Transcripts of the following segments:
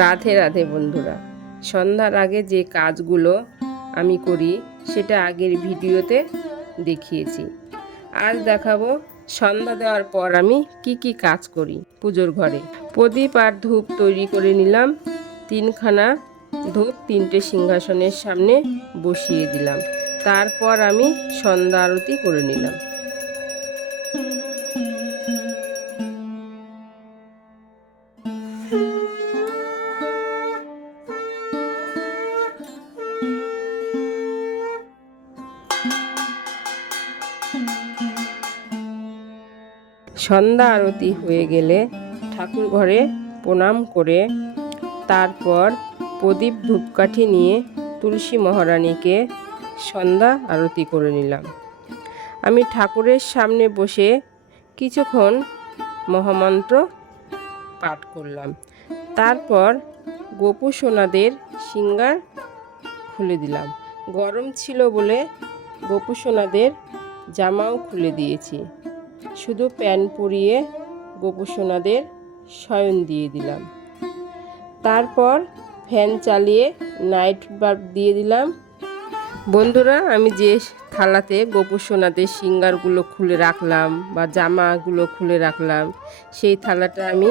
রাধে রাধে বন্ধুরা, সন্ধ্যার আগে যে কাজগুলো আমি করি সেটা আগের ভিডিওতে দেখিয়েছি। আজ দেখাবো সন্ধ্যা দেওয়ার পর আমি কি কাজ করি পুজোর ঘরে। প্রদীপ আর ধূপ তৈরি করে নিলাম। 3খানা ধূপ 3টে সিংহাসনের সামনে বসিয়ে দিলাম। তারপর আমি সন্ধ্যা আরতি করে নিলাম। সন্ধ্যা আরতি হয়ে গেলে ঠাকুর ঘরে প্রণাম করে তারপর প্রদীপ ধূপকাঠি নিয়ে তুলসী মহারানীকে সন্ধ্যা আরতি করে নিলাম। আমি ঠাকুরের সামনে বসে কিছুক্ষণ মহামন্ত্র পাঠ করলাম। তারপর গোপু সোনাদের সিঙ্গার খুলে দিলাম। গরম ছিল বলে গোপু সোনাদের জামাও খুলে দিয়েছি। শুধু প্যান্ট পরিয়ে গোপু সোনাদের শয়ন দিয়ে দিলাম। তারপর ফ্যান চালিয়ে নাইট বাল্ব দিয়ে দিলাম। বন্ধুরা, আমি যে থালাতে গোপু সোনাদের সিঙ্গারগুলো খুলে রাখলাম বা জামাগুলো খুলে রাখলাম, সেই থালাটা আমি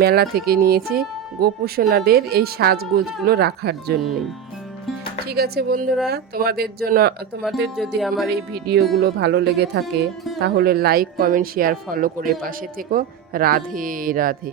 মেলা থেকে নিয়েছি গোপু সোনাদের এই সাজগোজগুলো রাখার জন্যই। ঠিক আছে বন্ধুরা, তোমাদের যদি আমার এই ভিডিওগুলো ভালো লেগে থাকে তাহলে লাইক, কমেন্ট, শেয়ার, ফলো করে পাশে থেকো। রাধে রাধে।